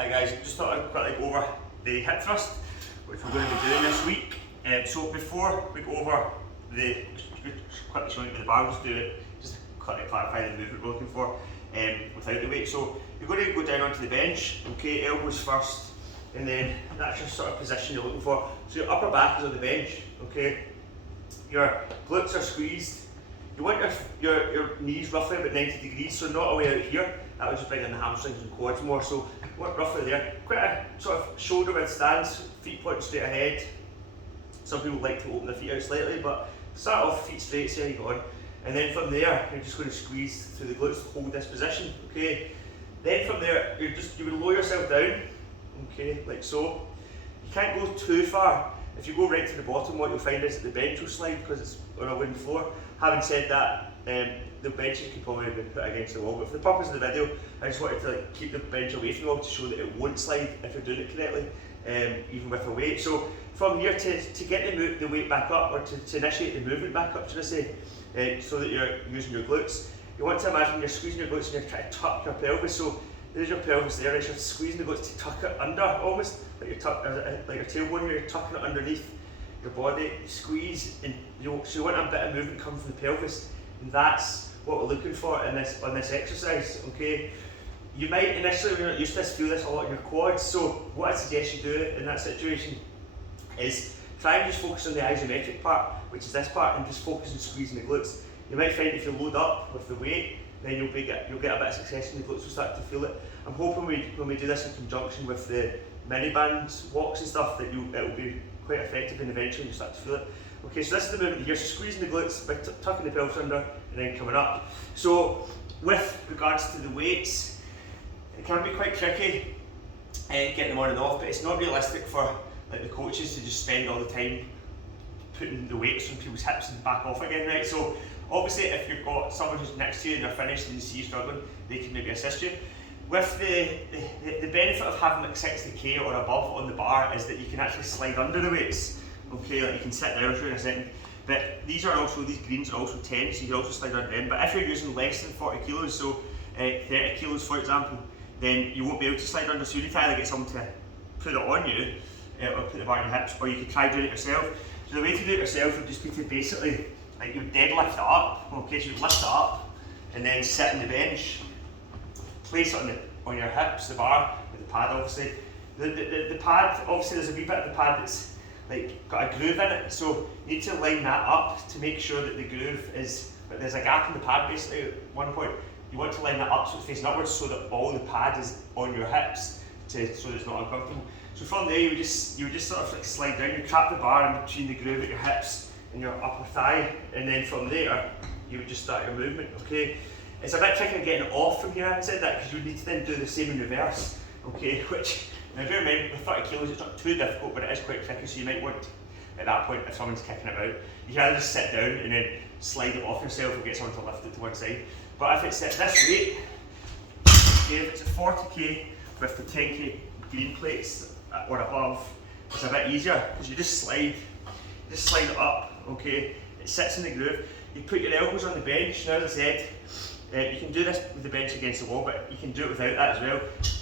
Hi guys, just thought I'd quickly go over the hip thrust, which we're going to be doing this week. So before we go over the, quickly showing you the bar, just do it, just quickly clarify the movement we're looking for without the weight. So you're going to go down onto the bench, okay, elbows first, and then that's your sort of position you're looking for. So your upper back is on the bench, okay, your glutes are squeezed. You want your knees roughly about 90 degrees, so not away out here. That would just bring in the hamstrings and quads more. So you want roughly there. Quite a sort of shoulder width stance, feet pointing straight ahead. Some people like to open their feet out slightly, but start off feet straight, see how you go on. And then from there, you're just going to squeeze through the glutes to hold this position, okay? Then from there, you will lower yourself down, okay, like so. You can't go too far. If you go right to the bottom, what you'll find is that the bench will slide because it's on a wooden floor. Having said that, the benches could probably be put against the wall, but for the purpose of the video, I just wanted to keep the bench away from the wall to show that it won't slide if you're doing it correctly, even with a weight. So from here to get the weight back up, or to initiate the movement back up, should I say, so that you're using your glutes, you want to imagine you're squeezing your glutes and you're trying to tuck your pelvis. So there's your pelvis there, right? You're squeezing the glutes to tuck it under, almost like like your tailbone here. You're tucking it underneath your body, squeeze, and so you want a bit of movement coming from the pelvis, and that's what we're looking for on this exercise. Okay, you might initially, when you're not used to this, feel this a lot in your quads. So what I suggest you do in that situation is try and just focus on the isometric part, which is this part, and just focus on squeezing the glutes. You might find if you load up with the weight, then you'll get a bit of success and the glutes will start to feel it. I'm hoping when we do this in conjunction with the mini bands walks and stuff, that it'll be quite effective, and eventually you'll start to feel it. Okay, so this is the movement here, so squeezing the glutes by tucking the pelvis under and then coming up. So with regards to the weights, it can be quite tricky getting them on and off, but it's not realistic for like the coaches to just spend all the time putting the weights on people's hips and back off again, right? So obviously if you've got someone who's next to you and they're finished and you see you struggling, they can maybe assist you. With the benefit of having like 60k or above on the bar is that you can actually slide under the weights. Okay, like you can sit down for in a second. But these greens are also 10, so you can also slide under them. But if you're using less than 40 kilos, so 30 kilos for example, then you won't be able to slide under. So you need to either get someone to put it on you, or put the bar on your hips, or you can try doing it yourself. So the way to do it yourself would just be to basically, like you deadlift it up, okay, so you'd lift it up, and then sit on the bench, place it on your hips, the bar, with the pad obviously. The pad, obviously there's a wee bit of the pad that's like got a groove in it, so you need to line that up to make sure that the groove is, but there's a gap in the pad basically at one point. You want to line that up so it's facing upwards so that all the pad is on your hips, so that it's not uncomfortable. So from there you would just sort of like slide down, you trap the bar in between the groove at your hips and your upper thigh, and then from there you would just start your movement, okay? It's a bit tricky getting it off from here, having said that, because you would need to then do the same in reverse, okay? Which, now bear in mind, with 30 kilos it's not too difficult, but it is quite tricky, so you might want, at that point, if someone's kicking about, you can either just sit down and then slide it off yourself or get someone to lift it to one side. But if it's at this weight, okay, if it's at 40k with the 10k green plates or above, it's a bit easier, because you just slide it up, okay? It sits in the groove. You put your elbows on the bench. Now, as I said, you can do this with the bench against the wall, but you can do it without that as well.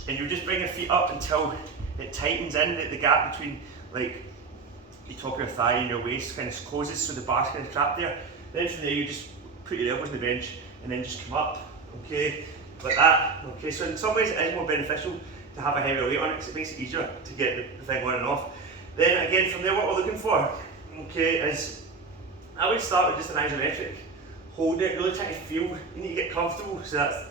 And you just bring your feet up until it tightens in, the gap between like the top of your thigh and your waist kind of closes, so the bar's kind of trapped there. Then from there you just put your elbows on the bench and then just come up, okay, like that. Okay, so in some ways it is more beneficial to have a heavier weight on it because it makes it easier to get the thing on and off. Then again from there, what we're looking for, okay, is I would start with just an isometric. Hold it, really try to feel, you need to get comfortable, so that's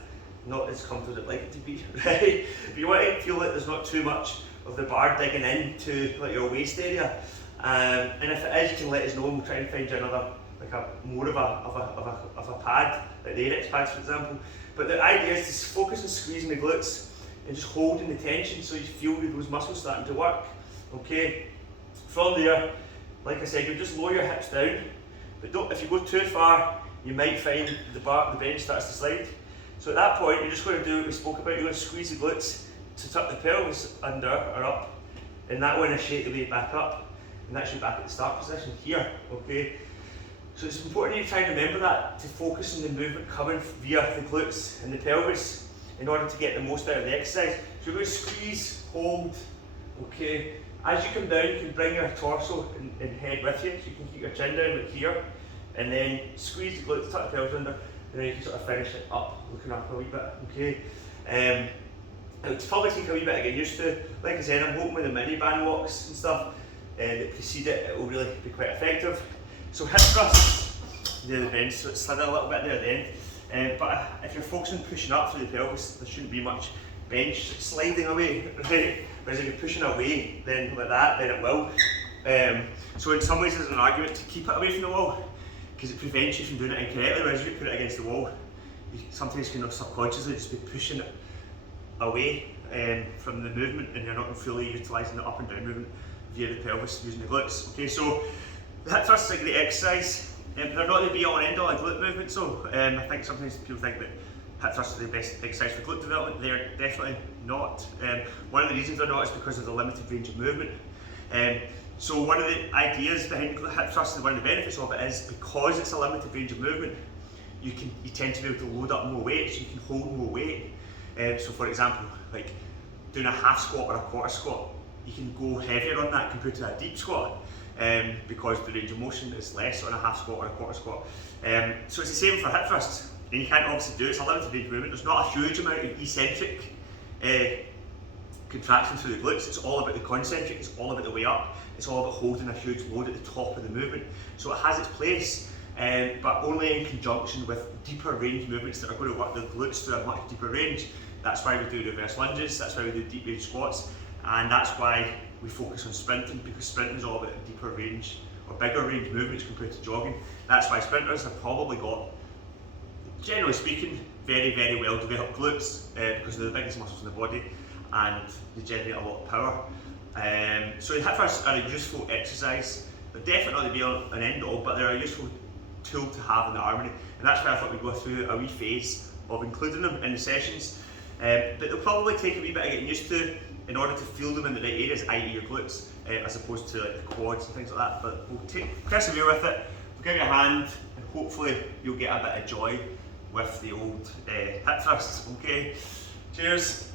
not as comfortable as I'd like it to be, right? But you want to feel like there's not too much of the bar digging into like your waist area. And if it is, you can let us know and we'll try and find you another, like more of a pad, like the AREX pads for example. But the idea is to focus on squeezing the glutes and just holding the tension so you feel those muscles starting to work, okay? From there, like I said, you just lower your hips down, but don't, if you go too far, you might find the bench starts to slide. So at that point, you're just going to do what we spoke about. You're going to squeeze the glutes to tuck the pelvis under or up, and that will initiate the weight back up, and that's you back at the start position here, okay? So it's important you try and remember that, to focus on the movement coming via the glutes and the pelvis in order to get the most out of the exercise. So you're going to squeeze, hold, okay. As you come down, you can bring your torso and head with you, so you can keep your chin down like here, and then squeeze the glutes, tuck the pelvis under, and then you can sort of finish it up, looking up a wee bit, okay. It'll probably take a wee bit to get used to. Like I said, I'm hoping with the mini band walks and stuff that precede it, it will really be quite effective. So hip thrusts, near the bench, so it's sliding a little bit there at the end. But if you're focusing on pushing up through the pelvis, there shouldn't be much bench sliding away, right? Whereas if you're pushing away, then like that, then it will. So in some ways there's an argument to keep it away from the wall, because it prevents you from doing it incorrectly, whereas if you put it against the wall, you sometimes can subconsciously just be pushing it away from the movement, and you're not fully utilising the up and down movement via the pelvis using the glutes. Okay, so the hip thrusts is a great exercise. They're not the be all and end all of glute movement, so I think sometimes people think that hip thrusts are the best exercise for glute development. They're definitely not. One of the reasons they're not is because of the limited range of movement. So one of the ideas behind the hip thrust and one of the benefits of it is because it's a limited range of movement, you tend to be able to load up more weight, so you can hold more weight. So for example, like doing a half squat or a quarter squat, you can go heavier on that compared to a deep squat because the range of motion is less on a half squat or a quarter squat. So it's the same for hip thrusts, and you can't obviously do it. It's a limited range of movement. There's not a huge amount of eccentric contraction through the glutes. It's all about the concentric, it's all about the way up, it's all about holding a huge load at the top of the movement. So it has its place, but only in conjunction with deeper range movements that are going to work the glutes to a much deeper range. That's why we do reverse lunges, that's why we do deep range squats, and that's why we focus on sprinting, because sprinting is all about a deeper range or bigger range movements compared to jogging. That's why sprinters have probably got, generally speaking, very, very well developed glutes because they're the biggest muscles in the body and they generate a lot of power. So the hip thrusts are a useful exercise. They're definitely not the be all and end all, but they're a useful tool to have in the armoury, and that's why I thought we'd go through a wee phase of including them in the sessions. But they'll probably take a wee bit of getting used to in order to feel them in the right areas, i.e. your glutes, as opposed to like the quads and things like that. But we'll persevere with it, we'll give you a hand, and hopefully you'll get a bit of joy with the old hip thrusts, okay? Cheers.